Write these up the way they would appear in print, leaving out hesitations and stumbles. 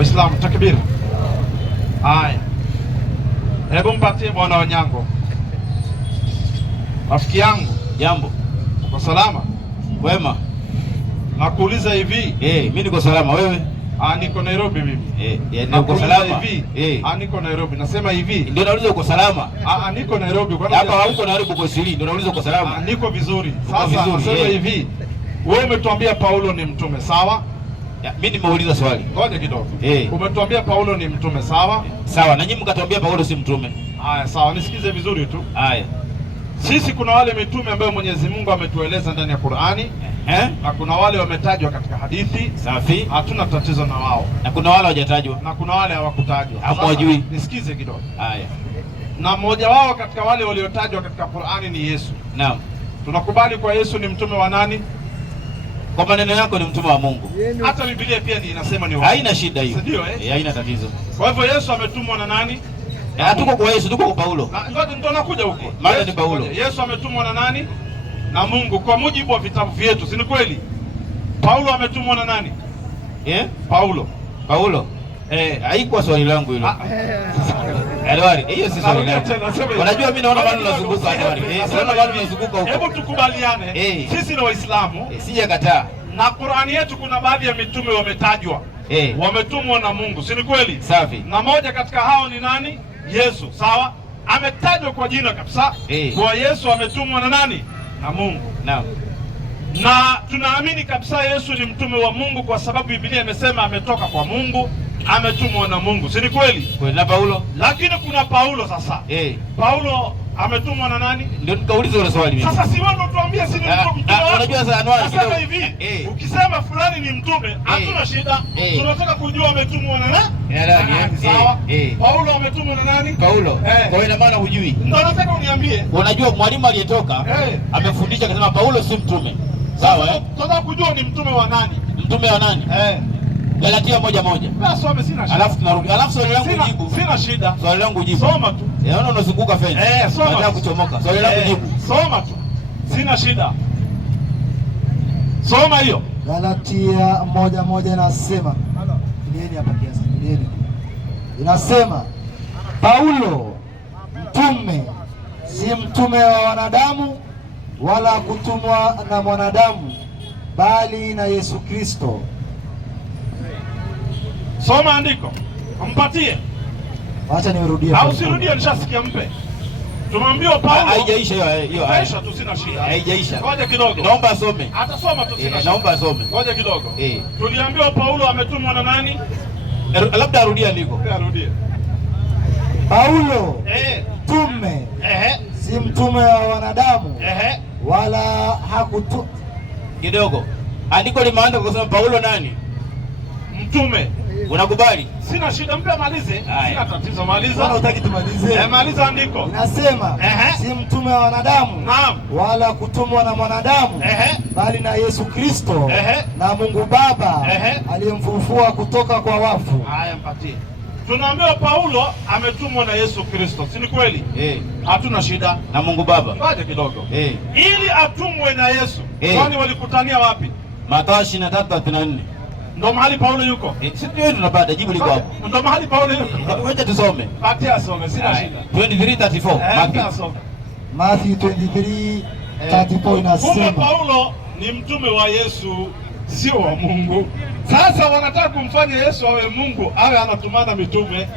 Waislamu takbir. Haya, hebu mpatie bwana Onyango. Rafiki yangu, jambo. uko salama? Wema. Nakuuliza hivi. Mimi niko salama, wewe? Niko Nairobi mimi. Niko salama. Niko Nairobi. Nasema hivi. Ndio nauliza uko salama? Niko Nairobi. Kwa hapa hauko Nairobi uko Sili. Ndio nauliza uko salama? Niko vizuri. Sasa nasema hivi. Wewe umetuambia Paulo ni mtume, sawa? Mimi nimeuliza swali. Ngoja kidogo. Umetuambia Paulo ni mtume, sawa? Sawa. Na nyinyi mkatuambia Paulo si mtume. Haya, sawa. Nisikize vizuri tu. Haya. Sisi kuna wale mitume ambao Mwenyezi Mungu ametueleza ndani ya Qur'ani, na kuna wale wametajwa katika hadithi. Safi. Hatuna tatizo na wao. Na kuna wale hawajatajwa. Na kuna wale hawakutajwa. Hamwajui. Nisikize kidogo. Haya. Na mmoja wao katika wale waliotajwa katika Qur'ani ni Yesu. Naam. Tunakubali kwa Yesu ni mtume wa nani? Kwa maneno yako ni mtume wa Mungu. Hata Biblia pia inasema ni wa. Haina shida hiyo. Ndio haina tatizo. Kwa hivyo Yesu ametumwa na nani? Hatuko kwa Yesu, tuko kwa Paulo. Ngoja ndio nakuja huko. Maana ni Paulo. Yesu ametumwa na nani? Na Mungu kwa mujibu wa vitabu vyetu, si ni kweli? Paulo ametumwa na nani? Paulo. Haikuwa swali langu hilo. Edward, hiyo si swali langu. Unajua mimi naona bado nazunguka Edward. Naona bado nazunguka huko. Hebu tukubaliane. Sisi ni Waislamu. Sijakataa. Na Qur'ani yetu kuna baadhi ya mitume wametajwa. Wametumwa na Mungu, si ni kweli? Safi. Na moja katika hao ni nani? Yesu, sawa? Ametajwa kwa jina kabisa. Kwa Yesu ametumwa na nani? Na Mungu. Naam. Na tunaamini kabisa Yesu ni mtume wa Mungu kwa sababu Biblia imesema ametoka kwa Mungu, ametumwa na Mungu. Si ni kweli? Kweli. Na Paulo? Lakini kuna Paulo sasa. Paulo ametumwa na nani? Ndio nikauliza ile swali mimi. Sasa si wewe ndio tuambie si ni mtume. Unajua sasa Anwar kidogo hivi. Ukisema fulani ni mtume, hatuna shida. Tunataka kujua ametumwa na nani? Sawa. Paulo ametumwa na nani? Paulo. Kwa hiyo ina maana hujui. Ndio nataka uniambie. Unajua mwalimu aliyetoka amefundisha akasema Paulo si mtume. Sawa Tunataka kujua ni mtume wa nani? Mtume wa nani? Galatia 1:1. Basi wame sina shida. Alafu tunarudi. Alafu swali langu jibu. Sina shida. Swali langu jibu. Soma tu. Yaani unazunguka fence. Soma. Nataka kuchomoka. Swali langu jibu. Soma tu. Sina shida. Soma hiyo. Galatia 1:1 inasema. Tulieni hapa kiasi. Tulieni. Inasema Paulo mtume si mtume wa wanadamu wala kutumwa na mwanadamu bali na Yesu Kristo. Soma andiko. Mpatie. Acha nirudie. Au sirudie, nishasikia mpe. Tumeambiwa Paulo. Haijaisha hiyo. Haijaisha tu, sina shida. Haijaisha. Ngoja kidogo. Naomba asome. Atasoma tu, sina shida. Naomba asome. Ngoja kidogo. Tuliambiwa Paulo ametumwa na nani? Labda arudia andiko. Arudie. Paulo mtume si mtume wa wanadamu wala hakutu kidogo. Andiko limeanza kusema Paulo nani? Mtume. Unakubali? Sina shida, mpe amalize. Sina tatizo, maliza. Mbona hutaki tumalize? Maliza andiko. Inasema si mtume wa wanadamu wala kutumwa na mwanadamu bali na Yesu Kristo na Mungu Baba aliyemfufua kutoka kwa wafu. Haya, mpatie. Tunaambiwa Paulo ametumwa na Yesu Kristo, si ni kweli? Hatuna shida. Na Mungu Baba. Ngoja kidogo. Ili atumwe na Yesu. Kwani walikutania wapi? Mathayo 23:34. Ndio mahali Paulo yuko. Sisi ndio tunapata jibu liko hapo. Ndio mahali Paulo yuko. Wacha tusome. Patia asome, sina shida. 23:34. Mathayo 23:34 inasema. Kumbe Paulo ni mtume wa Yesu, sio wa Mungu. Sasa wanataka kumfanya Yesu awe Mungu, awe anatumana mitume.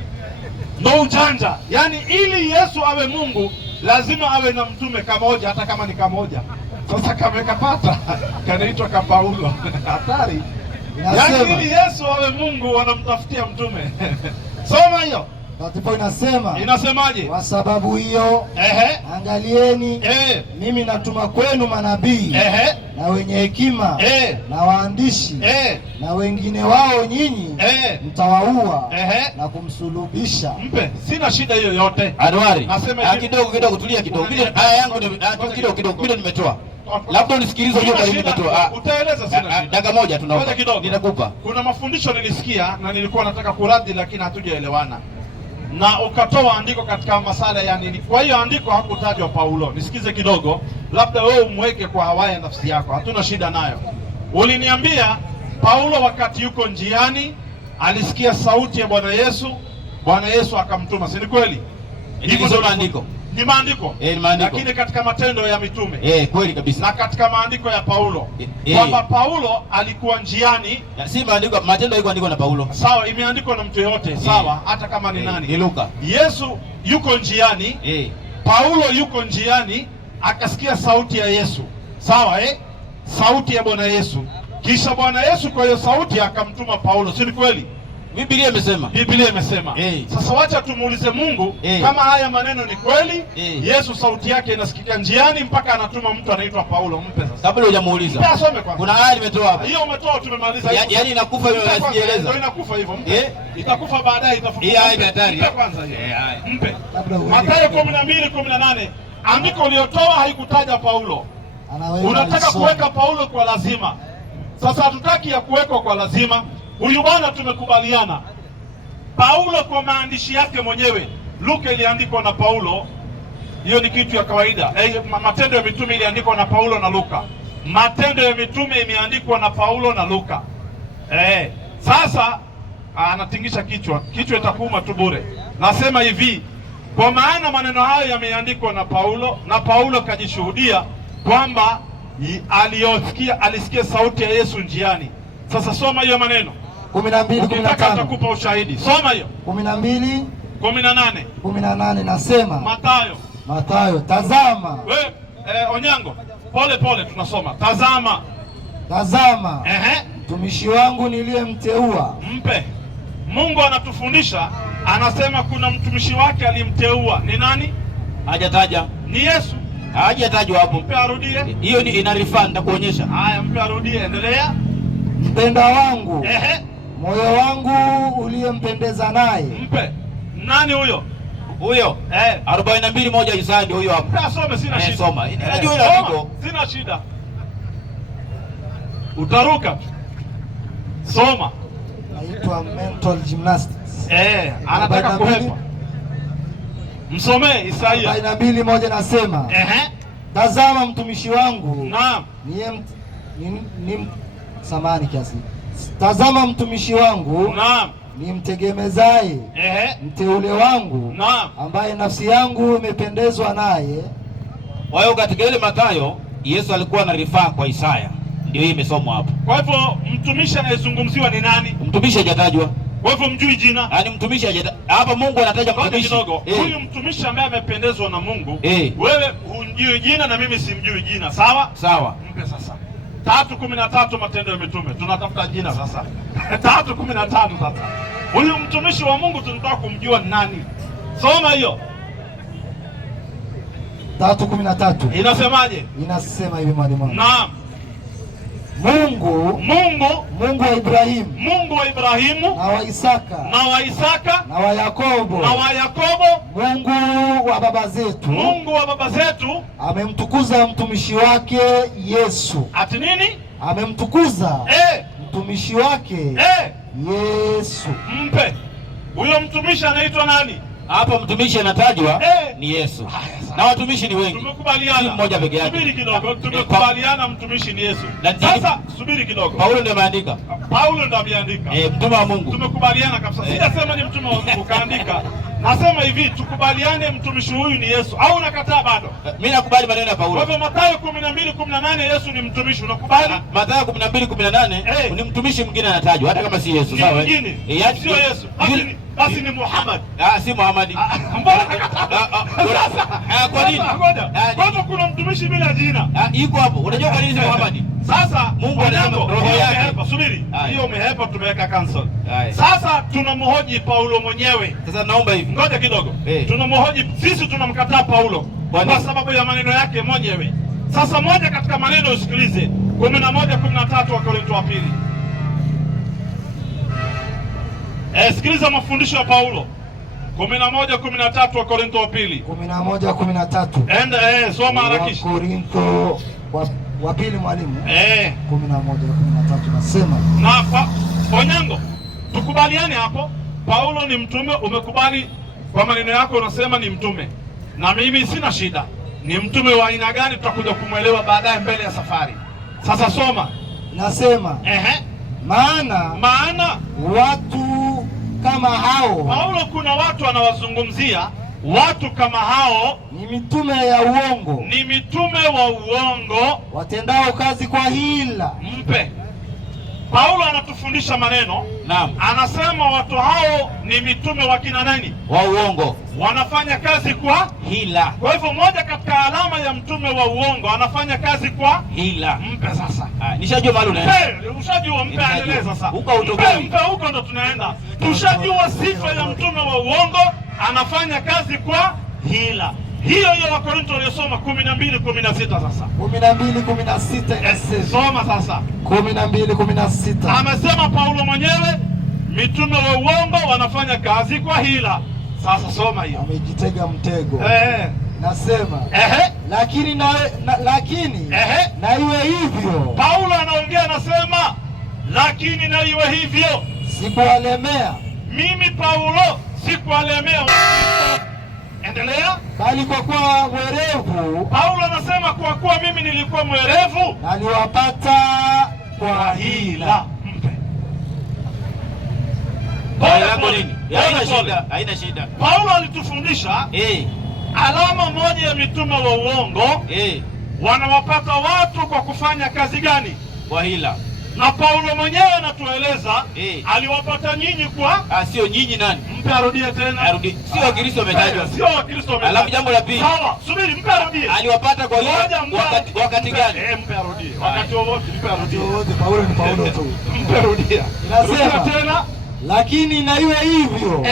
Ndio ujanja. Yaani ili Yesu awe Mungu lazima awe na mtume kamoja, hata kama ni kamoja. Sasa kamekapata kanaitwa ka Paulo. Hatari. Yaani ili Yesu awe Mungu wanamtafutia mtume. Soma hiyo. Ndipo inasema. Inasemaje? Kwa sababu hiyo angalieni mimi natuma kwenu manabii na wenye hekima na waandishi na wengine wao nyinyi mtawaua na kumsulubisha. Mpe, sina shida hiyo yote. Anwari. Kidogo tulia kidogo. Vile aya yangu kidogo vile nimetoa. Labda unisikilize hiyo kwa nini nimetoa. Utaeleza, sina shida. Dakika moja tunaomba. Nitakupa. Kuna mafundisho nilisikia na nilikuwa nataka kuradhi lakini hatujaelewana. Na ukatoa andiko katika masala ya nini. Kwa hiyo andiko hakutajwa Paulo. Nisikize kidogo. Labda wewe umweke kwa hawaya nafsi yako. Hatuna shida nayo. Uliniambia Paulo wakati yuko njiani alisikia sauti ya Bwana Yesu, Bwana Yesu akamtuma. Si ni kweli? Hivyo ndio maandiko. Ni maandiko. Ni maandiko. Lakini katika Matendo ya Mitume. Kweli kabisa. Na katika maandiko ya Paulo. Kwamba Paulo alikuwa njiani. Si maandiko, Matendo haikuandikwa na Paulo. Sawa, imeandikwa na mtu yote, sawa, hata kama ni nani. Ni Luka. Yesu yuko njiani. Paulo yuko njiani, akasikia sauti ya Yesu. Sawa, sauti ya Bwana Yesu. Kisha Bwana Yesu kwa hiyo sauti akamtuma Paulo. Si ni kweli? Biblia imesema. Biblia imesema. Sasa wacha tumuulize Mungu kama haya maneno ni kweli. Yesu sauti yake inasikika njiani mpaka anatuma mtu anaitwa Paulo. Mpe sasa. Kabla hujamuuliza. Mpe asome kwanza. Kuna aya nimetoa hapa. Hiyo umetoa, tumemaliza. Yaani inakufa hiyo, nasieleza. Ndio inakufa hivyo. Mpe. Itakufa baadaye, itafufuka. Hii aya ni hatari. Mpe kwanza hiyo. Mpe. Mathayo 12:18. Andiko uliotoa haikutaja Paulo. Unataka kuweka Paulo kwa lazima. Sasa hatutaki ya kuwekwa kwa lazima. Huyu bwana tumekubaliana. Paulo kwa maandishi yake mwenyewe, Luka iliandikwa na Paulo. Hiyo ni kitu ya kawaida. Matendo ya Mitume iliandikwa na Paulo na Luka. Matendo ya Mitume imeandikwa na Paulo na Luka. Sasa anatingisha kichwa. Kichwa itakuuma tu bure. Nasema hivi, kwa maana maneno hayo yameandikwa na Paulo kajishuhudia kwamba alisikia sauti ya Yesu njiani. Sasa soma hiyo maneno. 12:15. Atakupa ushahidi. Soma hiyo. 12:18 nasema. Mathayo, tazama. Onyango, pole pole tunasoma. Tazama. Mtumishi wangu niliyemteua. Mpe. Mungu anatufundisha, anasema kuna mtumishi wake alimteua. Ni nani? Hajataja. Ni Yesu. Hajatajwa hapo. Mpe arudie. Hiyo ni inarifaa, nitakuonyesha. Haya, mpe arudie, endelea. Mpenda wangu. Moyo wangu uliyempendeza naye. Mpe. Nani huyo? 42:1 Isaya ndio huyo hapo. Asome, sina shida. Soma. Unajua ile andiko. Sina shida. Utaruka. Soma. Naitwa mental gymnastics. Anataka kuhepa. Msomee Isaia. 42:1 nasema. Tazama mtumishi wangu. Naam. Samani kiasi. Tazama mtumishi wangu. Naam. Nimtegemezaye. Mteule wangu. Naam. Ambaye nafsi yangu imependezwa naye. Kwa hiyo katika ile Mathayo Yesu alikuwa anarifaa kwa Isaya. Ndio hii imesomwa hapo. Kwa hivyo mtumishi anayezungumziwa ni nani? Mtumishi hajatajwa. Kwa hivyo mjui jina. Yaani mtumishi hajatajwa. Hapa Mungu anataja mtumishi. Huyu mtumishi ambaye amependezwa na Mungu. Wewe humjui jina na mimi simjui jina. Sawa? Sawa. Mpe sasa. 3:13 Matendo ya Mitume. Tunatafuta jina sasa. 3:15 sasa. Huyu mtumishi wa Mungu tunataka kumjua nani. Soma hiyo. 3:13. Inasemaje? Inasema hivi mwalimu. Naam. Mungu wa Ibrahimu. Mungu wa Ibrahimu. Na wa Isaka. Na wa Yakobo. Mungu wa baba zetu. Amemtukuza mtumishi wake Yesu. Ati nini? Amemtukuza mtumishi wake Yesu. Mpe. Huyo mtumishi anaitwa nani? Hapa mtumishi anatajwa ni Yesu. Na watumishi ni wengi. Tumekubaliana. Si mmoja peke yake. Subiri kidogo. Tumekubaliana mtumishi ni Yesu. Sasa subiri kidogo. Paulo ndiye ameandika. Paulo ndiye ameandika. Mtume wa Mungu. Tumekubaliana kabisa. Sijasema ni mtume wa Mungu kaandika. Nasema hivi, tukubaliane mtumishi huyu ni Yesu. Au unakataa bado? Mimi nakubali maneno ya Paulo. Kwa hivyo Mathayo 12:18 Yesu ni mtumishi, unakubali? Mathayo 12:18 ni mtumishi mwingine anatajwa hata kama si Yesu, sawa? Sio Yesu. Basi ni Muhammad. Si Muhammad. Mbona nakataa? Kwa nini? Kwa hivyo kuna mtumishi bila jina. Iko hapo. Unajua kwa nini si Muhammad? Sasa Mungu anasema roho yake. Subiri. Hiyo umehepa, tumeweka cancel. Sasa tunamhoji Paulo mwenyewe. Sasa naomba hivi. Ngoja kidogo. Tunamhoji, sisi tunamkataa Paulo kwa sababu ya maneno yake mwenyewe. Sasa moja katika maneno usikilize. 11:13 wa Korintho wa pili. Sikiliza mafundisho ya Paulo. 11:13 wa Korintho wa pili. 11:13. Enda soma harakisha. Korintho wa pili mwalimu. 11:13 nasema. Na Onyango, tukubaliane hapo. Paulo ni mtume, umekubali kwa maneno yako, unasema ni mtume. Na mimi sina shida. Ni mtume wa aina gani tutakuja kumwelewa baadaye mbele ya safari. Sasa soma. Nasema. maana watu kama hao, Paulo kuna watu anawazungumzia watu kama hao ni mitume ya uongo, ni mitume wa uongo watendao kazi kwa hila. Mpe Paulo anatufundisha maneno. Naam. Anasema watu hao ni mitume wa kina nani? Wa uongo. Wanafanya kazi kwa hila. Kwa hivyo moja katika alama ya mtume wa uongo anafanya kazi kwa hila. Mpe sasa. Nishajua mahali unaenda. Ushajua, mpe aendelee sasa. Mpe huko ndo tunaenda. Tushajua sifa ya mtume wa uongo, anafanya kazi kwa hila. Hiyo Wakorintho waliosoma 12:16 sasa. 12:16 inasema. Soma sasa. 12:16. Amesema Paulo mwenyewe mitume wa uongo wanafanya kazi kwa hila. Sasa soma hiyo. Amejitega mtego. Nasema. Lakini na iwe hivyo. Paulo anaongea anasema lakini na iwe hivyo. Sikuwalemea. Mimi Paulo sikuwalemea. Endelea. Bali kwa kuwa mwerevu. Paulo anasema kwa kuwa mimi nilikuwa mwerevu, naliwapata kwa hila. Mpe. Haina shida. Paulo alitufundisha alama moja ya mitume wa uongo, wanawapata watu kwa kufanya kazi gani? Kwa hila. Na Paulo mwenyewe anatueleza aliwapata nyinyi kwa sio nyinyi nani? Mpe arudie tena. Arudie. Sio Wakristo wametajwa. Sio Wakristo wametajwa. Alafu jambo la pili. Sawa, subiri, mpe arudie. Aliwapata kwa wakati gani? Mpe arudie. Wakati wowote, mpe arudie. Paulo ni Paulo tu. Mpe arudie. Inasema tena, lakini na iwe hivyo.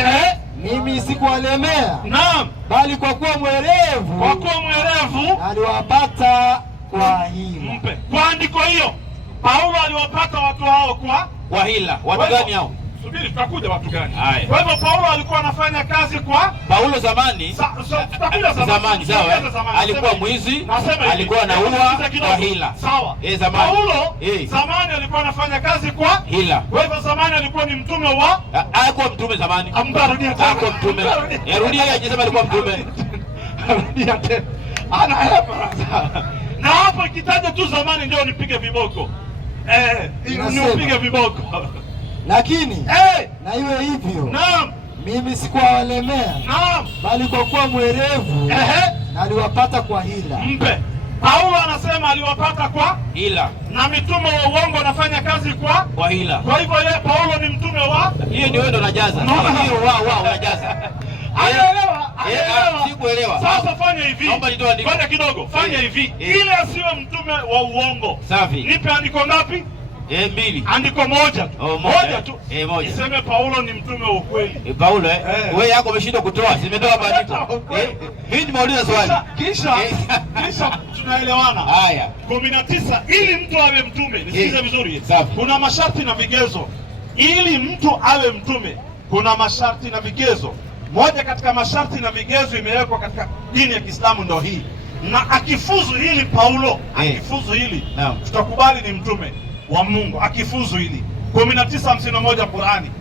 Mimi sikuwalemea. Naam. Bali kwa kuwa mwerevu. Kwa kuwa mwerevu aliwapata kwa hila. Mpe. Kwa andiko hiyo Paulo aliwapata watu hao kwa hila. Watu gani hao? Subiri, tutakuja watu gani? Haya. Kwa hivyo Paulo alikuwa anafanya kazi kwa Paulo zamani. Zamani, sawa. Alikuwa mwizi, alikuwa anaua kwa hila. Sawa. Zamani. Paulo zamani alikuwa anafanya kazi kwa hila. Kwa hivyo zamani alikuwa ni mtume wa hakuwa mtume zamani. Ambarudia tena. Hakuwa mtume. Rudia yeye ajisema alikuwa mtume. Rudia tena. Na hapo ikitaja tu zamani ndio nipige viboko. Niupige viboko. Lakini na iwe hivyo. Naam. Mimi sikuwalemea. Naam. Bali kwa kuwa mwerevu na aliwapata kwa hila. Mpe. Paulo anasema aliwapata kwa hila. Na mitume wa uongo wanafanya kazi kwa hila. Kwa hivyo yeye Paulo ni mtume wa hiyo ndio wewe ndo unajaza. Hiyo unajaza. Anaelewa. Sikuelewa. Sasa fanya hivi. Naomba nitoe andiko. Fanya kidogo. Fanya hivi. Ile asiwe mtume wa uongo. Safi. Nipe andiko ngapi? 2. Andiko moja tu. Moja tu. Moja. Iseme Paulo ni mtume wa ukweli. Paulo wewe yako umeshindwa kutoa. Simetoa andiko. Mimi nimeuliza swali. Kisha tunaelewana. Haya. 19 ili mtu awe mtume. Nisikize vizuri. Kuna masharti na vigezo. Ili mtu awe mtume, kuna masharti na vigezo. Moja katika masharti na vigezo imewekwa katika dini ya Kiislamu ndio hii. Na akifuzu hili Paulo, akifuzu hili, tutakubali ni mtume wa Mungu. Akifuzu hili. 19:51 Qur'ani.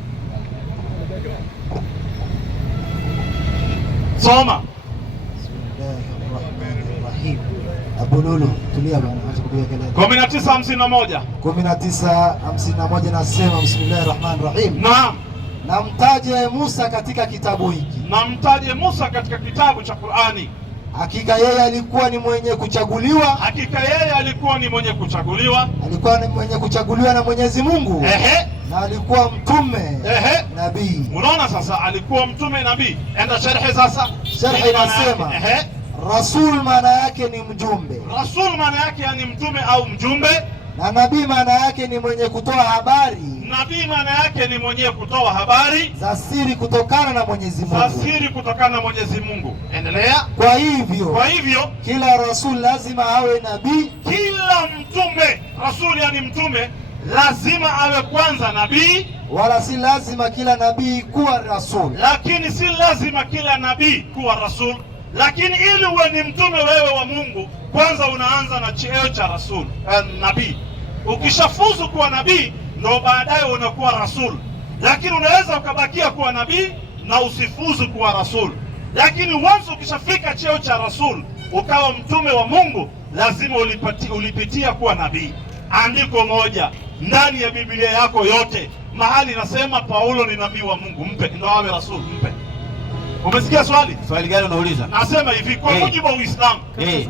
Soma. Abululu, tulia bwana, acha kupiga kelele. 19:51. 19:51 nasema Bismillahirrahmanirrahim. Naam. Namtaje Musa katika kitabu hiki. Namtaje Musa katika kitabu cha Qur'ani. Hakika yeye alikuwa ni mwenye kuchaguliwa. Hakika yeye alikuwa ni mwenye kuchaguliwa. Alikuwa ni mwenye kuchaguliwa na Mwenyezi Mungu. Na alikuwa mtume. Nabii. Unaona sasa, alikuwa mtume nabii. Enda sharhi sasa. Sharhi inasema Rasul maana yake ni mjumbe. Rasul maana yake ni mtume au mjumbe. Na nabii maana yake ni mwenye kutoa habari. Nabii maana yake ni mwenye kutoa habari za siri kutokana na Mwenyezi Mungu. Za siri kutokana na Mwenyezi Mungu. Endelea. Kwa hivyo kila rasul lazima awe nabii. Kila mtume, rasul yani mtume, lazima awe kwanza nabii. Wala si lazima kila nabii kuwa rasul. Lakini si lazima kila nabii kuwa rasul. Lakini ili uwe ni mtume wewe wa Mungu, kwanza unaanza na cheo cha rasul, nabii. Ukishafuzu kuwa nabii, ndo baadaye unakuwa rasul. Lakini unaweza ukabakia kuwa nabii na usifuzu kuwa rasul. Lakini once ukishafika cheo cha rasul, ukawa mtume wa Mungu, lazima ulipitia kuwa nabii. Andiko moja ndani ya Biblia yako yote mahali nasema Paulo ni nabii wa Mungu, mpe ndio awe rasul, mpe. Umesikia swali? Swali gani unauliza? Nasema hivi kwa mujibu wa Uislamu,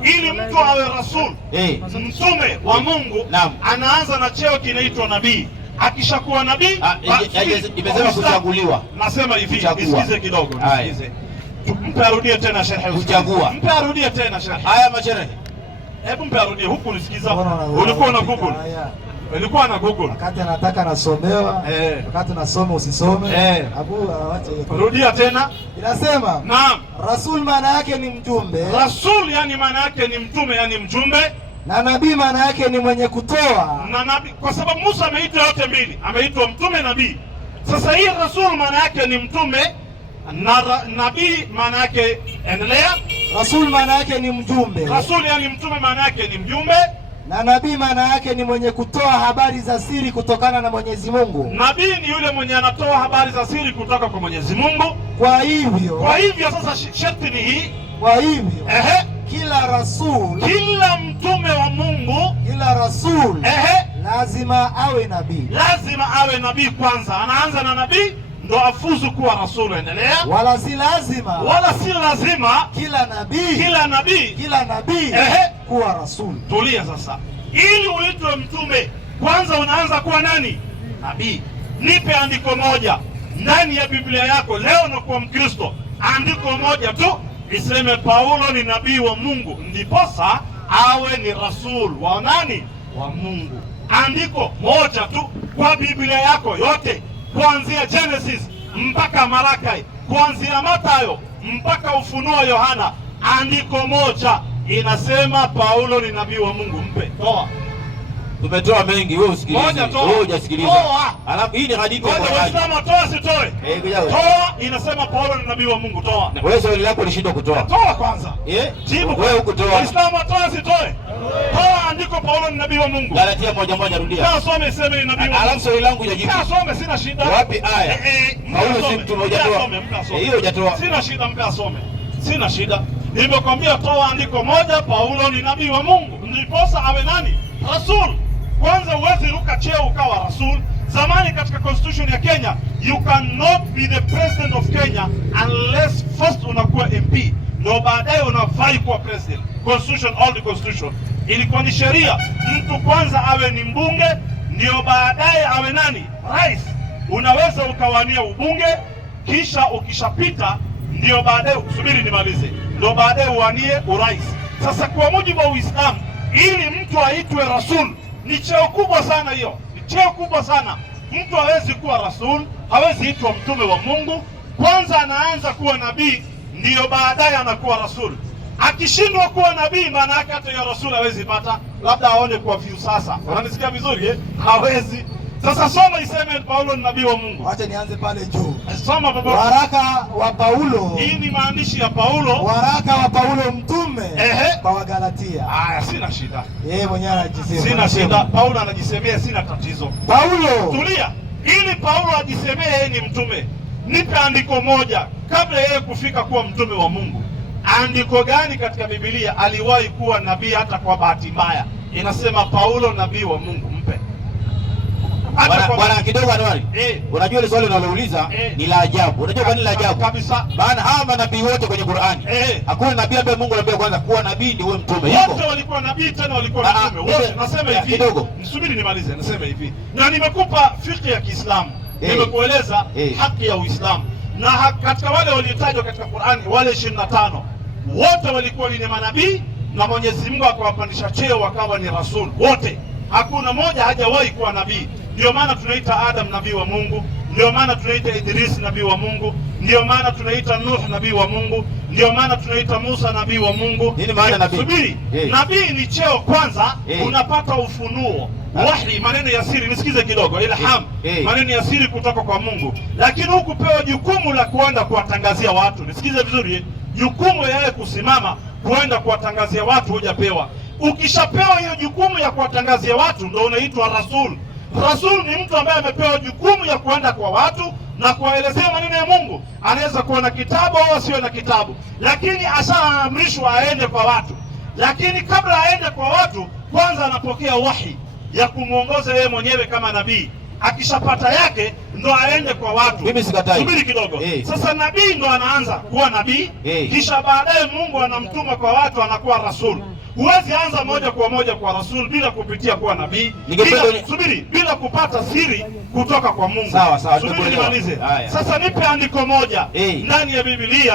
ili mtu awe rasul, mtume wa Mungu, anaanza na cheo kinaitwa nabii. Akishakuwa nabii, imesema kuchaguliwa. Nasema hivi, nisikize kidogo, nisikize. Mpe arudie tena Sheikh. Kuchagua. Mpe arudie tena Sheikh. Haya masherehe. Hebu mpe arudie huku nisikiza. Ulikuwa na Google. Ulikuwa na Google. Wakati anataka nasomewa, wakati nasome usisome. Abu awache. Rudia tena. Inasema, naam, rasul maana yake ni mjumbe. Rasul yani maana yake ni mtume, yani mjumbe. Na nabii maana yake ni mwenye kutoa. Na nabii, kwa sababu Musa ameitwa yote mbili, ameitwa mtume, nabii. Sasa hii rasul maana yake ni mtume, na nabii maana yake, endelea. Rasul maana yake ni mjumbe. Rasul yani mtume maana yake ni mjumbe. Na nabii maana yake ni mwenye kutoa habari za siri kutokana na Mwenyezi Mungu. Nabii ni yule mwenye anatoa habari za siri kutoka kwa Mwenyezi Mungu. Kwa hivyo sasa sharti ni hii. Kwa hivyo kila rasul, kila mtume wa Mungu, kila rasul lazima awe nabii. Lazima awe nabii kwanza. Anaanza na nabii ndo afuzu kuwa rasul. Endelea. Wala si lazima kila nabii kuwa rasul. Tulia sasa. Ili uitwe mtume kwanza unaanza kuwa nani? Nabii. Nipe andiko moja ndani ya Biblia yako leo na kuwa Mkristo, andiko moja tu iseme Paulo ni nabii wa Mungu, ndiposa awe ni rasul wa nani? Wa Mungu. Andiko moja tu kwa Biblia yako yote, kuanzia Genesis mpaka Malakai, kuanzia Mathayo mpaka Ufunuo Yohana, andiko moja inasema Paulo ni nabii wa Mungu. Mpe. Toa. Tumetoa mengi, wewe usikilize. Wewe hujasikiliza. Alafu hii ni hadithi ya Qur'an. Waislamu toa sitoe. Toa inasema Paulo ni nabii wa Mungu. Toa. Wewe swali lako lishindwa kutoa. Toa kwanza. Jibu. Wewe hukutoa. Waislamu toa sitoe. Toa andiko Paulo ni nabii wa Mungu. Galatia moja rudia. Kasome iseme ni nabii wa Mungu. Alafu swali langu hujajibu. Kasome, sina shida. Wapi aya? Paulo si mtume, hujatoa. Hiyo hujatoa. Sina shida, mkasome. Sina shida. Nimekwambia toa andiko moja, Paulo ni nabii wa Mungu, ndiposa awe nani? Rasul. Kwanza uwezi ruka cheo ukawa rasul. Zamani katika constitution ya Kenya, you cannot be the president of Kenya unless first unakuwa MP, ndio baadaye unafai kuwa president. Constitution, all the constitution ilikuwa ni sheria, mtu kwanza awe ni mbunge, ndio baadaye awe nani? Rais. Unaweza ukawania ubunge, kisha ukishapita ndio baadaye, subiri nimalize, ndio baadaye uwanie urais. Sasa kwa mujibu wa Uislamu, ili mtu aitwe rasul ni cheo kubwa sana. Hiyo ni cheo kubwa sana. Mtu hawezi kuwa rasul, hawezi itwa mtume wa Mungu, kwanza anaanza kuwa nabii, ndiyo baadaye anakuwa rasul. Akishindwa kuwa nabii, maana yake hata hiyo rasul hawezi pata, labda aone kwa view. Sasa unanisikia vizuri hawezi. Sasa soma iseme Paulo ni nabii wa Mungu. Acha nianze pale juu. Soma baba. Waraka wa Paulo. Hii ni maandishi ya Paulo. Waraka wa Paulo mtume kwa Wagalatia. Haya, sina shida. Yeye mwenyewe anajisema. Sina shida. Paulo anajisemea, sina tatizo. Paulo. Tulia. Ili Paulo ajisemee yeye ni mtume, nipe andiko moja kabla yeye kufika kuwa mtume wa Mungu. Andiko gani katika Biblia aliwahi kuwa nabii hata kwa bahati mbaya? Inasema Paulo nabii wa Mungu. Mpe. Bwana kidogo Anwari. Unajua ile swali unalouliza ni la ajabu. Unajua kwa nini la ajabu? Kabisa. Maana hawa manabii wote kwenye Qur'ani, hakuna nabii ambaye Mungu anambia kwanza kuwa nabii ni wewe mtume. Wote walikuwa nabii, tena walikuwa mtume. Wote nasema hivi. Kidogo. Nisubiri nimalize. Nasema hivi. Na nimekupa fiqh ya Kiislamu. Nimekueleza haki ya Uislamu. Na katika wale waliotajwa katika Qur'ani, wale 25, wote walikuwa ni manabii na Mwenyezi Mungu akawapandisha cheo wakawa ni rasul. Wote. Hakuna mmoja hajawahi kuwa nabii. Ndio maana tunaita Adam nabii wa Mungu, ndio maana tunaita Idris nabii wa Mungu, ndio maana tunaita Nuh nabii wa Mungu, ndio maana tunaita Musa nabii wa Mungu. Nini maana nabii? Subiri. Nabii ni cheo kwanza, unapata ufunuo, wahi, maneno ya siri. Nisikize kidogo, ilham, maneno ya siri kutoka kwa Mungu. Lakini hukupewa jukumu la kuenda kuwatangazia watu. Nisikize vizuri, jukumu yeye kusimama kuenda kuwatangazia watu hujapewa. Ukishapewa hiyo jukumu ya kuwatangazia watu ndio unaitwa rasul. Rasul ni mtu ambaye amepewa jukumu ya kuenda kwa watu na kuwaelezea maneno ya Mungu. Anaweza kuwa na kitabu au asiwe na kitabu, lakini ashaamrishwa aende kwa watu. Lakini kabla aende kwa watu, kwanza anapokea wahi. ya kumuongoza yeye mwenyewe kama nabii. Akishapata yake ndo aende kwa watu. Mimi sikatai. Subiri kidogo. Sasa nabii ndo anaanza kuwa nabii, kisha baadaye Mungu anamtuma kwa watu, anakuwa rasul. Huwezi anza moja kwa moja kwa rasul bila kupitia kuwa nabii, bila kupata siri kutoka kwa Mungu. Sawa, subiri nimalize. Sasa nipe andiko moja ndani ya Biblia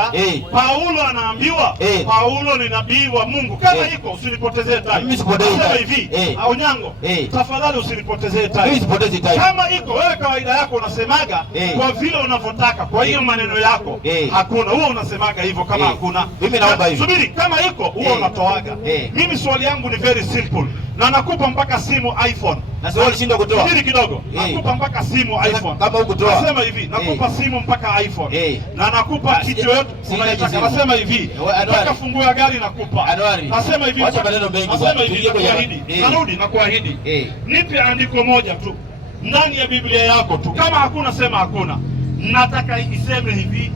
Paulo anaambiwa Paulo ni nabii wa Mungu. Kama iko usinipotezee time. Mimi sipotezi time. Sema hivi, Onyango, tafadhali usinipotezee time. Mimi sipotezi time. Kama iko wewe kawaida yako unasemaga kwa vile unavyotaka. Kwa hiyo maneno yako hakuna. Wewe unasemaga hivyo kama hakuna. Mimi naomba hivi. Subiri, kama iko wewe unatoaga. Mimi swali yangu ni very simple. Na nakupa mpaka simu iPhone. Na sio ulishinda kutoa. Subiri kidogo. Nakupa mpaka simu iPhone. Kama hukutoa. Nasema hivi, nakupa simu mpaka iPhone. Na nakupa kitu yote unayotaka. Nasema hivi, mpaka funguo ya gari nakupa. Nasema hivi, acha maneno mengi. Nasema hivi, narudi na kuahidi. Nipe andiko moja tu ndani ya Biblia yako tu. Kama hakuna sema hakuna. Nataka iseme hivi,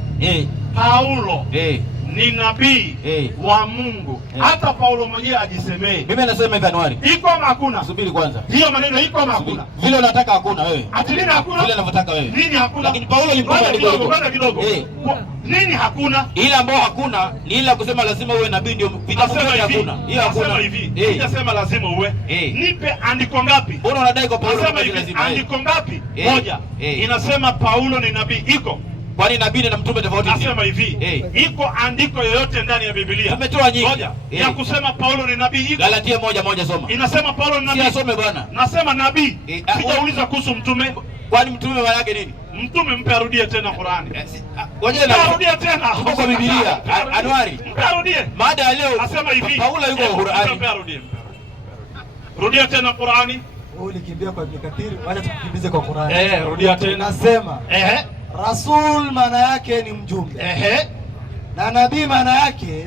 Paulo ni nabii wa Mungu. Hata Paulo mwenyewe ajisemee. Mimi nasema hivi Januari. Iko ama hakuna? Subiri kwanza. Hiyo maneno iko ama hakuna? Vile unataka hakuna wewe. Ati nini hakuna? Vile unavyotaka wewe. Nini hakuna? Lakini Paulo ni mtume kidogo. Nini hakuna? Ile ambayo hakuna ni ile kusema lazima uwe nabii ndio vitabu vyote hakuna. Hiyo hakuna. Nasema hivi. Sijasema lazima uwe. Nipe andiko ngapi? Mbona unadai kwa Paulo lazima? Andiko ngapi? Moja. Inasema Paulo ni nabii. Iko. Kwani nabii na mtume tofauti? Nasema hivi, iko andiko yoyote ndani ya Biblia? Tumetoa nyingi. Moja ya kusema Paulo ni nabii iko. Galatia 1:1 soma. Inasema Paulo ni nabii. Siasome bwana. Nasema nabii. Sijauliza kuhusu mtume. Kwani mtume maana yake nini? Mtume mpe arudie tena Qur'ani. Ngoja na arudie tena. Kwa Biblia. Januari. Mpe arudie. Mada ya leo nasema hivi. Paulo yuko Qur'ani. Mpe arudie. Rudia tena Qur'ani. Wewe ulikimbia kwa mikatiri, wacha tukukimbize kwa Qur'ani. Rudia tena. Nasema Rasul maana yake ni mjumbe. Na nabii maana yake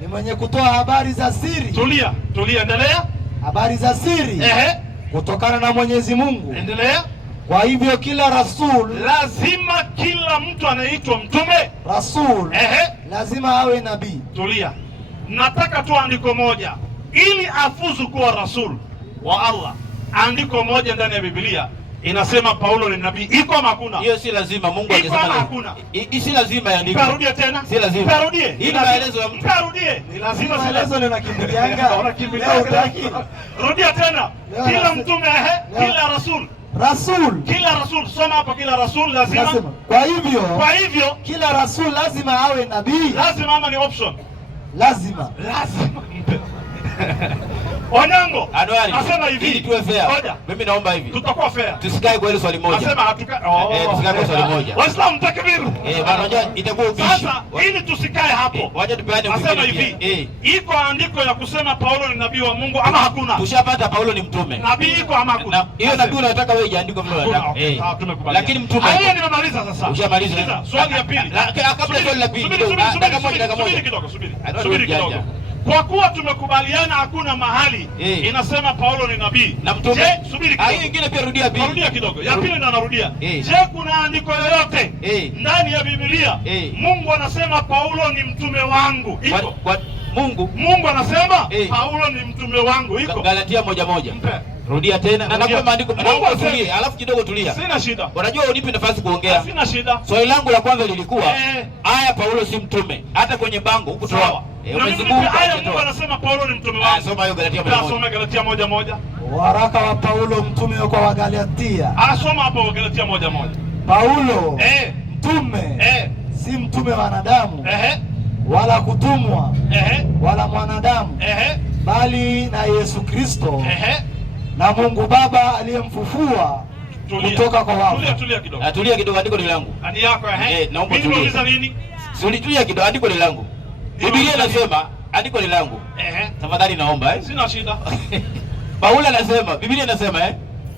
ni mwenye kutoa habari za siri. Tulia, endelea. Habari za siri kutokana na Mwenyezi Mungu. Endelea. Kwa hivyo kila rasul, lazima kila mtu anaitwa mtume. Rasul lazima awe nabii. Tulia. Nataka tu andiko moja ili afuzu kuwa rasul wa Allah. Andiko moja ndani ya Biblia inasema Paulo ni nabii. Iko ama hakuna? Hiyo si lazima. Mungu anasema hakuna. Si lazima yaandike. Parudie tena. Si lazima. Parudie. Hii maelezo ya mtu. Parudie. Ni lazima maelezo ni nakimbilianga. Unakimbilia utaki. Rudia tena. Kila mtume kila rasul. Kila rasul. Soma hapa, kila rasul lazima. Kwa hivyo kila rasul lazima awe nabii. Lazima ama ni option? Lazima. Onyango, nasema hivi ili tuwe fair. Mimi naomba hivi. Tutakuwa fair. Tusikae kwa ile swali moja. Nasema hatukae. Tusikae kwa swali moja. Waislamu takbir. Bwana unajua itakuwa ubishi. Sasa ili tusikae hapo. Wacha tupeane mpira. Nasema hivi. Iko andiko ya kusema Paulo ni nabii wa Mungu ama hakuna? Tushapata Paulo ni mtume. Nabii iko ama hakuna? Hiyo nabii unataka wewe iandikwe vile unataka. Lakini mtume. Hiyo nimemaliza sasa. Ushamaliza. Swali ya pili. Kabla swali la pili. Subiri kidogo. Kwa kuwa tumekubaliana hakuna mahali inasema Paulo ni nabii na mtume. Je, subiri kidogo. Hiyo nyingine pia rudia pili. Rudia kidogo. Ya pili ndo narudia. Je, kuna andiko yoyote ndani ya Biblia Mungu anasema Paulo ni mtume wangu? Iko. Mungu anasema Paulo ni mtume wangu. Iko. Galatia 1:1. Rudia tena. Na nakuwa maandiko. Mungu atulie, alafu kidogo tulia. Sina shida. Unajua unipe nafasi kuongea. Sina shida. Swali langu la kwanza lilikuwa aya Paulo si mtume. Hata kwenye bango huko toa. Umezunguka aya Mungu anasema Paulo ni mtume wangu. Soma hiyo Galatia 1:1. Soma Galatia 1:1. Waraka wa Paulo mtume kwa Wagalatia. Soma hapo Galatia 1:1. Paulo mtume si mtume wa wanadamu wala kutumwa wala mwanadamu bali na Yesu Kristo na Mungu Baba aliyemfufua kutoka kwa wafu. Tulia kidogo. Tulia kidogo, andiko ni langu. Ani yako naomba tulia. Nini? Tulia kidogo, andiko ni langu. Biblia inasema andiko ni langu. Tafadhali naomba Sina shida. Paulo anasema, Biblia inasema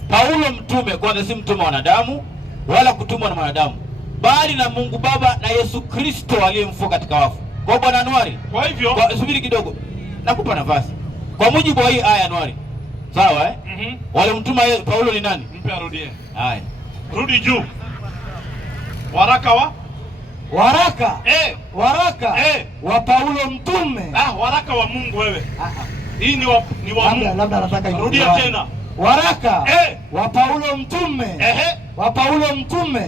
Paulo mtume kwanza si mtume wa wanadamu wala kutumwa na mwanadamu bali na Mungu Baba na Yesu Kristo aliyemfufua katika wafu. Kwa Bwana Anuari. Kwa hivyo, subiri kidogo. Nakupa nafasi. Kwa mujibu wa hii aya Anuari. Sawa wale mtuma Paulo ni nani? Mpe arudie. Haya. Rudi juu. Waraka wa Paulo mtume. Waraka wa Mungu wewe. Hii ni wa Mungu. Labda nataka rudia tena. waraka wa Paulo mtume wa Paulo mtume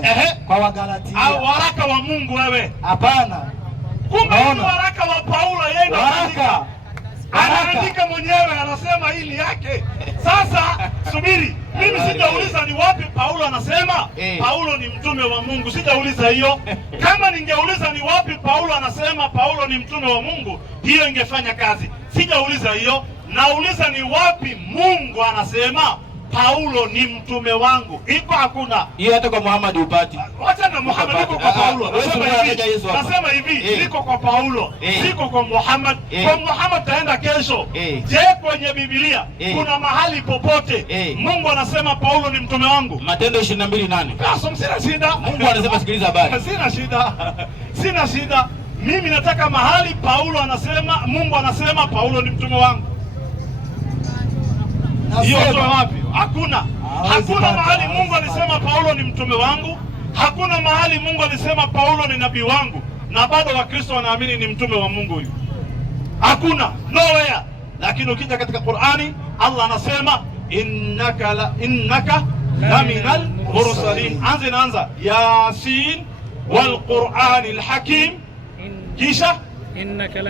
kwa Wagalatia. Au waraka wa Mungu wewe? Hapana. Kumbe ni waraka wa Paulo, yeye ndo anaandika mwenyewe, anasema hii ni yake. Sasa subiri, mimi sijauliza ni wapi Paulo anasema Paulo ni mtume wa Mungu, sijauliza hiyo. Kama ningeuliza ni wapi Paulo anasema Paulo ni mtume wa Mungu, hiyo ingefanya kazi. Sijauliza hiyo, nauliza ni wapi Mungu anasema Paulo ni mtume wangu. Iko hakuna hiyo, hata kwa Muhammad upati. Wacha na Muhammad, iko kwa Paulo. Nasema hivi, niko kwa Paulo, siko kwa Muhammad. Kwa Muhammad taenda kesho. Je, kwenye Biblia kuna mahali popote Mungu anasema Paulo ni mtume wangu? Matendo 22:8. Sasa sina shida. Mungu anasema sikiliza habari. Sina shida. Sina shida. Mimi nataka mahali Paulo anasema, Mungu anasema Paulo ni mtume wangu. Hiyo wapi? Hakuna. Hakuna mahali Mungu alisema Paulo ni mtume wangu. Hakuna mahali Mungu alisema Paulo ni nabii wangu. Na bado Wakristo wanaamini ni mtume wa Mungu huyu. Hakuna, nowhere. Lakini ukija katika Qur'ani, Allah anasema innaka laminal mursalin. Anza Yasin wal Qur'anil hakim. Kisha innaka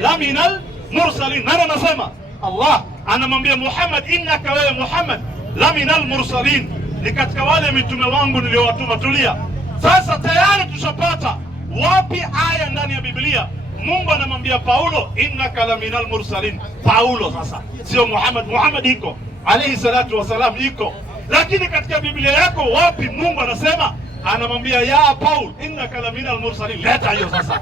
laminal mursalin. Nani anasema? Allah anamwambia Muhammad, innaka wewe Muhammad laminal mursalin, ni katika wale mitume wangu niliowatuma. Tulia sasa, tayari tushapata wapi aya ndani ya Biblia Mungu anamwambia Paulo innaka laminal mursalin. Paulo sasa sio Muhammad. Muhammad iko alayhi salatu wasalam iko, lakini katika Biblia yako wapi Mungu anasema, anamwambia ya Paul innaka laminal mursalin? Leta hiyo sasa.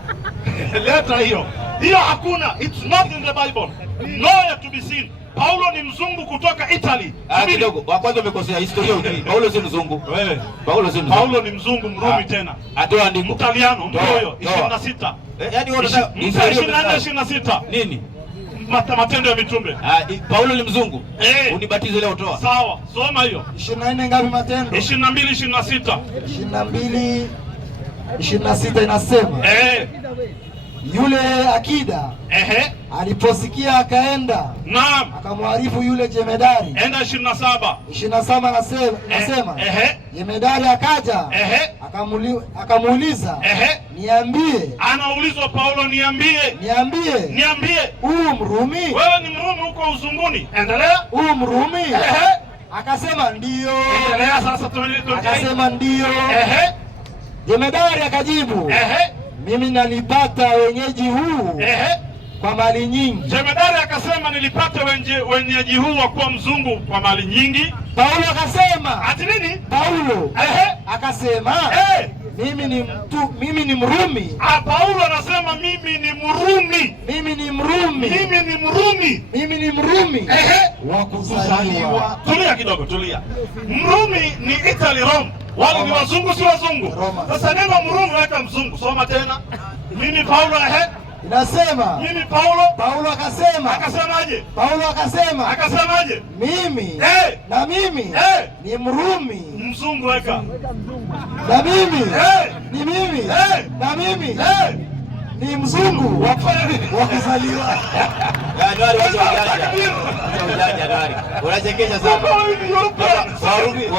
Leta hiyo. Hiyo hakuna. It's not in the Bible. Nowhere to be seen. Paulo ni mzungu kutoka Italy. Kidogo, wa kwanza umekosea historia hii. Paulo si mzungu. Wewe. Paulo si mzungu. Paulo ni mzungu Mrumi tena. Atoa andiko. Italiano ndio hiyo 26. Yaani wewe unataka 26. Nini? Matendo ya Mitume. Paulo ni mzungu. Unibatize leo, toa. Sawa, soma hiyo. 24 ngapi Matendo? 22:26. 22:26 inasema yule akida aliposikia akaenda, naam, akamwarifu yule jemedari. Enda 27. 27 nasema jemedari akaja akamuuliza niambie. Anaulizwa Paulo, niambie. Mrumi? Wewe ni Mrumi huko uzunguni. Endelea. Mrumi? Akasema ndio. Endelea sasa, akasema ndio. Jemedari akajibu mimi nalipata wenyeji huu kwa mali nyingi. Jemedari akasema nilipata wenyeji huu wa kuwa mzungu kwa mali nyingi. Paulo akasema ati nini? Paulo akasema mimi ni Mrumi. Paulo anasema mimi ni Mrumi wa kuzaliwa. Tulia kidogo, tulia. Mrumi ni Italy, Rome. Wale ni wazungu, si wazungu. Sasa neno Mrumi weka mzungu. Soma tena. Mimi Paulo inasema mimi Paulo. Paulo akasema. Akasemaje? Paulo akasema. Akasemaje? Mimi na mimi ni Mrumi. Mzungu weka. Na mimi ni mimi na mimi ni mzungu wa kuzaliwa. Unachekesha sana.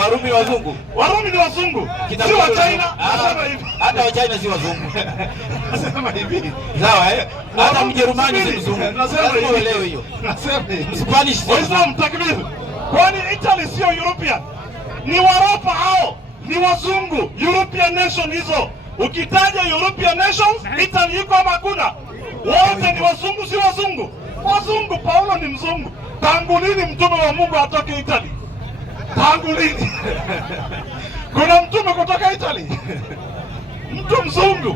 Warumi wazungu. Warumi ni wazungu. Si wa China. Nasema hivi. Hata wa China si wazungu. Nasema hivi. Sawa Hata Mjerumani si mzungu. Nasema hivi leo hiyo. Nasema hivi. Spanish. Waislamu takbir. Kwani Italy sio European? Ni Waropa hao. Ni wazungu. European nation hizo. Ukitaja European nations, Italy iko ama hakuna? Wote ni wazungu, si wazungu? Wazungu. Paulo ni mzungu. Tangu lini mtume wa Mungu atoke Italy? Tangu lini? Kuna mtume kutoka Italy? Mtu mzungu.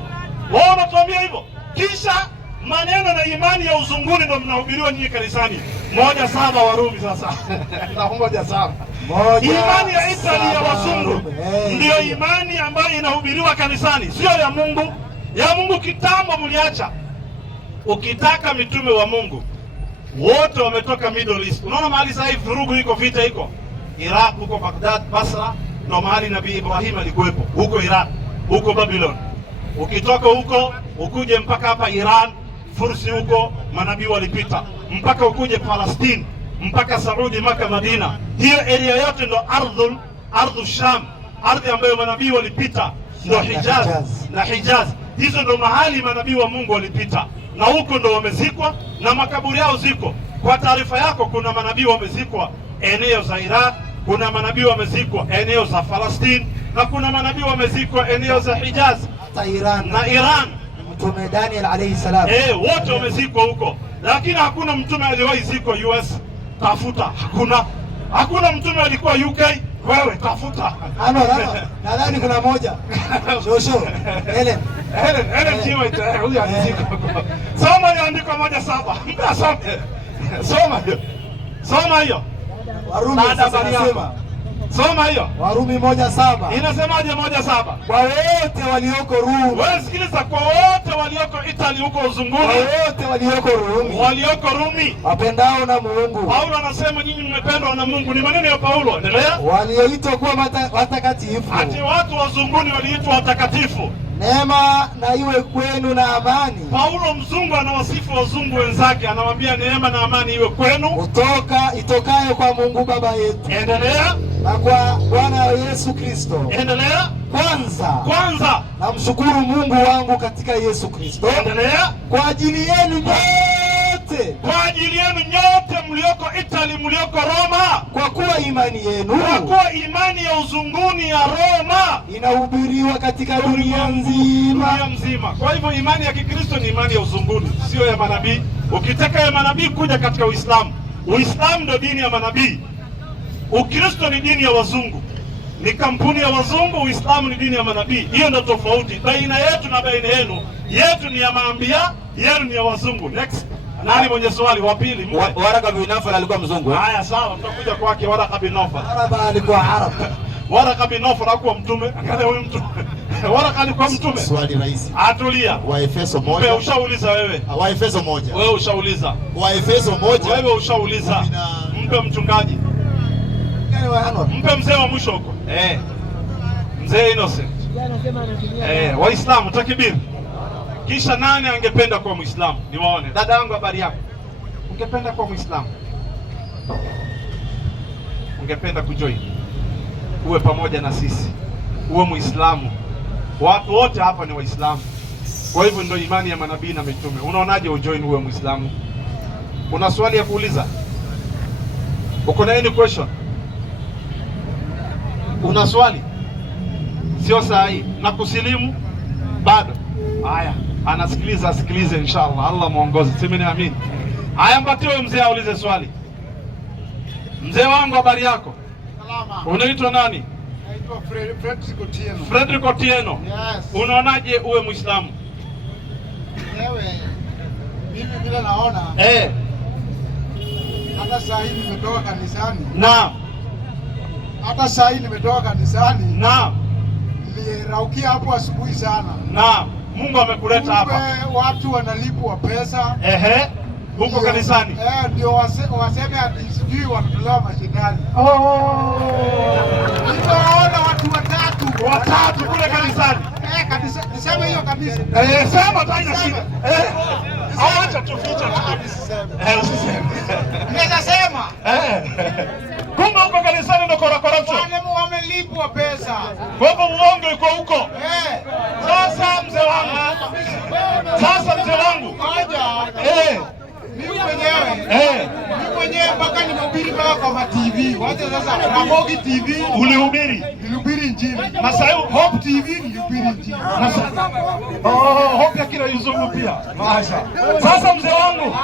Wao wanatuambia hivyo. Kisha maneno na imani ya uzunguni ndio mnahubiriwa nyinyi kanisani. 1:7 Warumi sasa. Na 1:7. Imani ya Italy ya wazungu ndio imani ambayo inahubiriwa kanisani, sio ya Mungu. Ya Mungu kitambo mliacha. Ukitaka mitume wa Mungu wote wametoka Middle East. Unaona mahali sasa hivi vurugu iko, vita iko Iraq, huko Baghdad, Basra, ndio mahali Nabii Ibrahim alikuwepo, huko Iraq, huko Babylon. Ukitoka huko ukuje mpaka hapa Iran, Fursi, huko manabii walipita, mpaka ukuje Palestine, mpaka Saudi, Maka, Madina. Hiyo area yote ndo ardhu Sham, ardhi ambayo manabii walipita, ndo Hijaz na Hijaz. Hizo ndo mahali manabii wa Mungu walipita, na huko ndo wamezikwa na makaburi yao ziko. Kwa taarifa yako, kuna manabii wamezikwa eneo za Iraq, kuna manabii wamezikwa eneo za Palestine, na kuna manabii wamezikwa eneo za Hijaz hata Iran na Iran. Mtume Daniel alayhi salam, wote wamezikwa huko, lakini hakuna mtume aliwahi zikwa US. Tafuta, hakuna mtume alikuwa UK. Wewe tafuta. Nadhani kuna moja. Shosho. Helen Jiwa huyu alizikwa. Soma hiyo andiko 1:7. Soma hiyo. Warumi inasema. Soma hiyo. Warumi 1:7. Inasemaje 1:7? Kwa wote walioko Rumi. Wewe sikiliza, kwa wote walioko Italy huko uzunguni. Kwa wote walioko Rumi. Wapendao na Mungu. Paulo anasema nyinyi mmependwa na Mungu. Ni maneno ya Paulo. Endelea. Walioitwa kuwa watakatifu. Ati watu wazunguni waliitwa watakatifu. Neema na iwe kwenu na amani. Paulo mzungu anawasifu wazungu wenzake, anawaambia neema na amani iwe kwenu itokayo kwa Mungu Baba yetu. Endelea. Na kwa Bwana Yesu Kristo. Endelea. Kwanza namshukuru Mungu wangu katika Yesu Kristo. Endelea. Kwa ajili yenu nyote mlioko Italy, mlioko Roma, kwa kuwa imani yenu, kwa kuwa imani ya uzunguni ya Roma inahubiriwa katika dunia nzima. Kwa hivyo imani ya Kikristo ni imani ya uzunguni, sio ya manabii. Ukitaka ya manabii, kuja katika Uislamu. Uislamu ndio dini ya manabii. Ukristo ni dini ya wazungu, ni kampuni ya wazungu. Uislamu ni dini ya manabii. Hiyo ndio tofauti baina yetu na baina yenu. Yetu ni ya maambia, yenu ni ya wazungu. Next. Nani mwenye swali wa pili? Waraka bin Nawfal alikuwa mzungu. Haya, sawa, tutakuja kwake. Waraka bin Nawfal. Alikuwa Arab. Waraka bin Nawfal hakuwa mtume. Angalia huyu mtume. Waraka alikuwa mtume. Swali rahisi. Atulia. Waefeso 1. Wewe ushauliza wewe. Waefeso 1. Wewe ushauliza. Waefeso 1. Wewe ushauliza. Mpe mchungaji. Mpe mzee wa mwisho huko. Mzee Innocent. Waislamu takbir. Kisha nani angependa kuwa Muislamu? Niwaone. Dada yangu, habari yako? Ungependa kuwa Muislamu? Ungependa kujoin? Uwe pamoja na sisi. Uwe Muislamu. Watu wote hapa ni Waislamu. Kwa hivyo ndio imani ya manabii na mitume. Unaonaje ujoin uwe Muislamu? Una swali ya kuuliza? Uko na any question? Una swali? Sio sahihi. Na kusilimu? Bado. Haya, anasikiliza, asikilize inshallah. Allah muongoze. Semeni amin. Haya, mpatiwe mzee aulize swali. Mzee wangu, habari yako? Salama. Unaitwa nani? Naitwa Fredrick Otieno. Fredrick Otieno. Yes. Unaonaje uwe Muislamu? Wewe, mimi vile naona. Hata saa hii nimetoka kanisani. Naam. Hata saa hii nimetoka kanisani. Naam. Niliraukia hapo asubuhi sana. Naam. Mungu amekuleta hapa. Watu wanalipwa pesa. Huko kanisani. Ndio waseme ati sijui wanatolewa mashindani. Ninaona watu watatu kule kanisani. Niseme hiyo kabisa. Sema tena shida. Acha tufiche tu. Usiseme. Naweza sema. Kumbe huko kanisani ndo corruption. Wale wamelipwa pesa. Kwa hivyo uongo uko huko. Sasa mzee wangu. Mimi mwenyewe mpaka nimehubiri mpaka kwa TV. Wacha sasa Ramogi TV ulihubiri. Nilihubiri Injili. Na sasa Hope TV nilihubiri Injili. Hope ya kila yuzungu pia. Maisha. Sasa mzee wangu.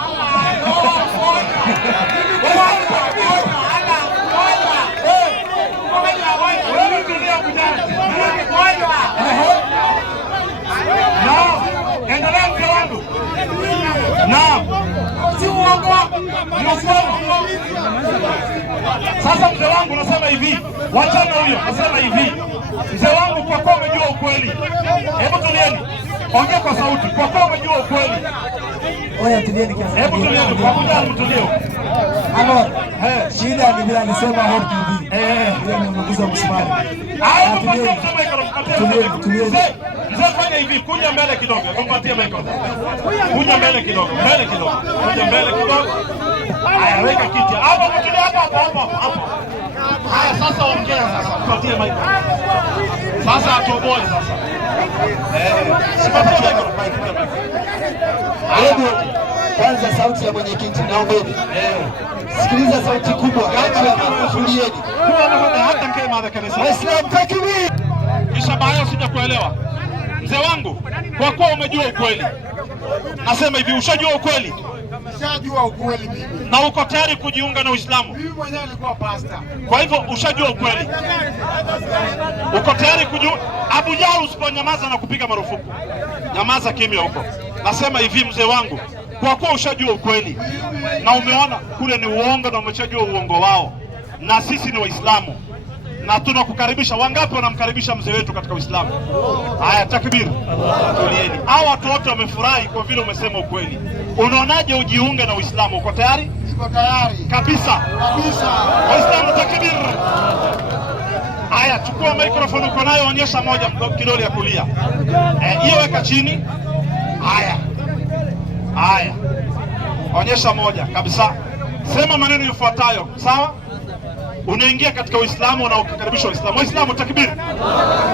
Endelea mzee wangu. Naam. Sasa mzee wangu nasema hivi, wachana huyo, nasema hivi. Mzee wangu, kwa kuwa umejua ukweli. Hebu tulieni. Ongea kwa sauti. Kwa kuwa umejua ukweli. Oya, tulieni kiasi. Hebu tulieni, kwa kuja mtulio. Shida ni bila nisema Hope TV. Ndio nimeguza msumari. Tulieni. Fanya hivi, kuja mbele kidogo, kumpatie microphone. Kuja mbele kidogo, mbele kidogo. Kuja mbele kidogo. Haya, weka kiti. Hapo mkile hapo. Haya, sasa ongea sasa. Kumpatie microphone. Sasa atoboe sasa. Sipatie microphone. Hebu kwanza sauti ya mwenyekiti naombeni. Sikiliza sauti kubwa. Tulieni. Hata kama za kanisa. Waislamu takbir. Kisha baadaye sijakuelewa. Mzee wangu, kwa kuwa umejua ukweli. Nasema hivi, ushajua ukweli? Ushajua ukweli mimi. Na uko tayari kujiunga na Uislamu? Mimi mwenyewe nilikuwa pastor. Kwa hivyo ushajua ukweli. Uko tayari kujiunga? Abu Jahl usiponyamaza na kupiga marufuku. Nyamaza kimya huko. Nasema hivi mzee wangu, kwa kuwa ushajua ukweli na umeona kule ni uongo na umeshajua uongo wao, na sisi ni Waislamu na tunakukaribisha. Wangapi wanamkaribisha mzee wetu katika Uislamu? Haya, takbir. Tulieni. Hao watu wote wamefurahi kwa vile umesema ukweli. Unaonaje ujiunge na Uislamu? Uko tayari? Niko tayari. Kabisa. Kabisa. Waislamu takbir. Haya, chukua microphone uko nayo, onyesha moja kidole ya kulia. Hiyo weka chini. Haya. Onyesha moja kabisa. Sema maneno yafuatayo, sawa? Unaingia katika Uislamu na ukikaribisha Uislamu. Waislamu takbir.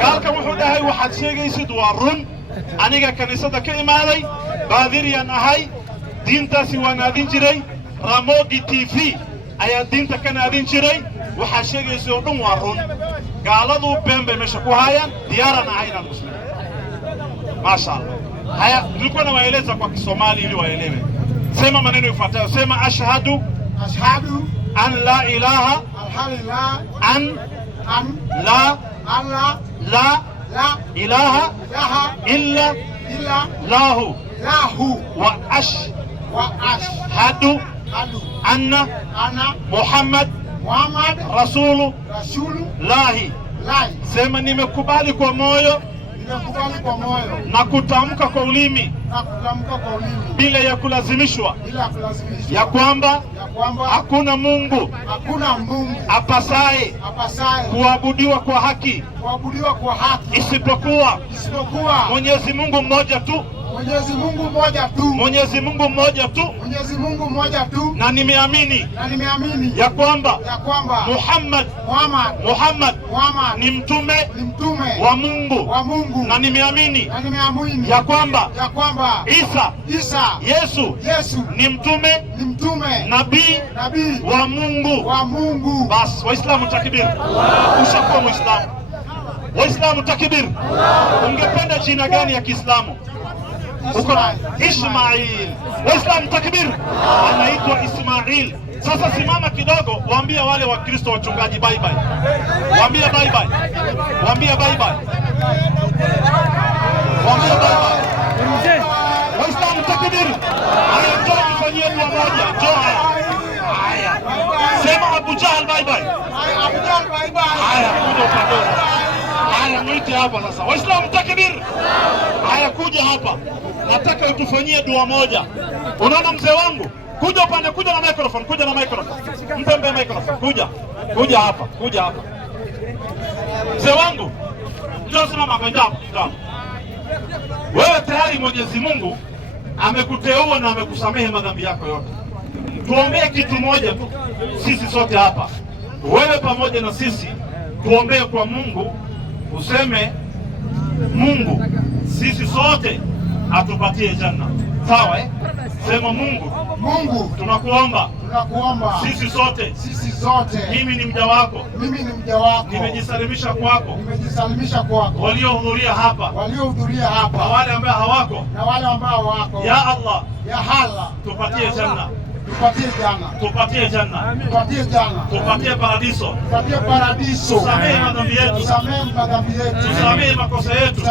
Galka wuxuu dhahay waxaad sheegaysid waa run. Aniga kaniisada ka imaaday, baadiriyan ahay, diintaasi waan aadin jiray, Ramogi TV ayaa diinta ka naadin jiray, waxaa sheegaysid oo dhan waa run. Gaaladu been bay meesha ku hayaan, diyaaran ahay inaan muslim. Mashaallah. Haya, nilikuwa nawaeleza kwa Kisomali ili waelewe. Sema maneno yafuatayo. Sema ashhadu an la ilaha ilaha illa lahu wa ashhadu anna Muhammad Rasulullahi. Sema nimekubali kwa moyo na kutamka kwa ulimi bila ya kulazimishwa ya kwamba hakuna Mungu apasaye kuabudiwa kwa haki isipokuwa Mwenyezi Mungu mmoja tu. Na nimeamini ya kwamba Muhammad ni mtume wa Mungu. Na nimeamini ya kwamba Isa Yesu ni mtume nabii wa Mungu. Bas, Waislamu takbir. Ushakuwa Muislamu. Waislamu takbir. Ungependa jina gani ya Kiislamu? Ismail. Waislamu takbir. Anaitwa Ismail. Sasa simama kidogo, waambie wale wa Kristo wachungaji bye bye. Waambie bye bye. Waambie bye bye. Waambie bye bye. Waislamu takbir. Haya, njoo tufanyie dua moja. Njoo haya. Sema Abu Jahl bye bye. Abu Jahl bye bye. Haya, kuja upande. Haya, mwite hapa sasa. Waislamu takbir. Haya, kuja hapa. Nataka utufanyie dua moja. Unaona mzee wangu? Kuja upande, kuja na microphone, kuja na microphone. Mpe microphone, kuja hapa. Mzee wangu, njoo simama kwa jambo. Wewe tayari Mwenyezi Mungu amekuteua na amekusamehe madhambi yako yote. Tuombee kitu moja tu, sisi sote hapa. Wewe pamoja na sisi, tuombee kwa Mungu, useme Mungu, sisi sote atupatie janna. Sawa eh? Sema Mungu, tunakuomba sisi sote, mimi ni mja wako, nimejisalimisha kwako, waliohudhuria hapa, na wale ambao hawako, ya Allah, tupatie janna, tupatie paradiso, tusamehe madhambi yetu, tusamehe makosa yetu,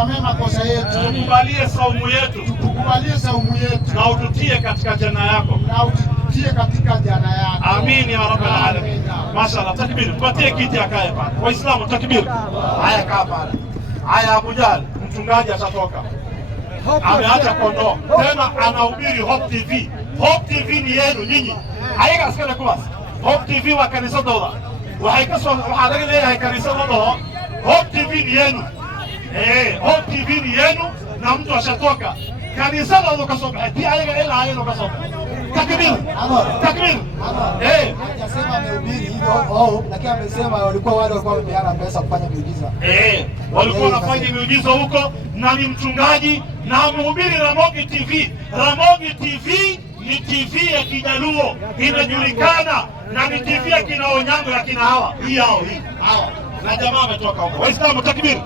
tukubalie saumu yetu, na ututie katika janna yako. Amin ya rabbal alamin. Mashallah, takbir. Tupatie kiti akae pale. Waislamu takbir. Haya, kaa pale. Haya, Abu Jahl mchungaji atatoka. Ameacha kondoo. Tena anahubiri Hope TV. Hope TV ni yenu nyinyi. Ayaga askana kuwas. Hope TV wa kanisa dola. Waxay laga leeyahay kanisa dola. Hope TV ni yenu. OTV ni yenu na mtu ashatoka. Kanisa la ukasoma. Pia haya ukasoma. Takbir. Takbir. Hajasema amehubiri hivyo lakini amesema walikuwa wale walikuwa wamepeana pesa kufanya miujiza. Walikuwa wanafanya miujiza huko na ni mchungaji na mhubiri Ramogi TV. Ramogi TV ni TV ya Kijaluo, inajulikana na ni TV ya kina Onyango ya kina hawa. Hii hawa. Na jamaa ametoka huko. Waislamu takbir.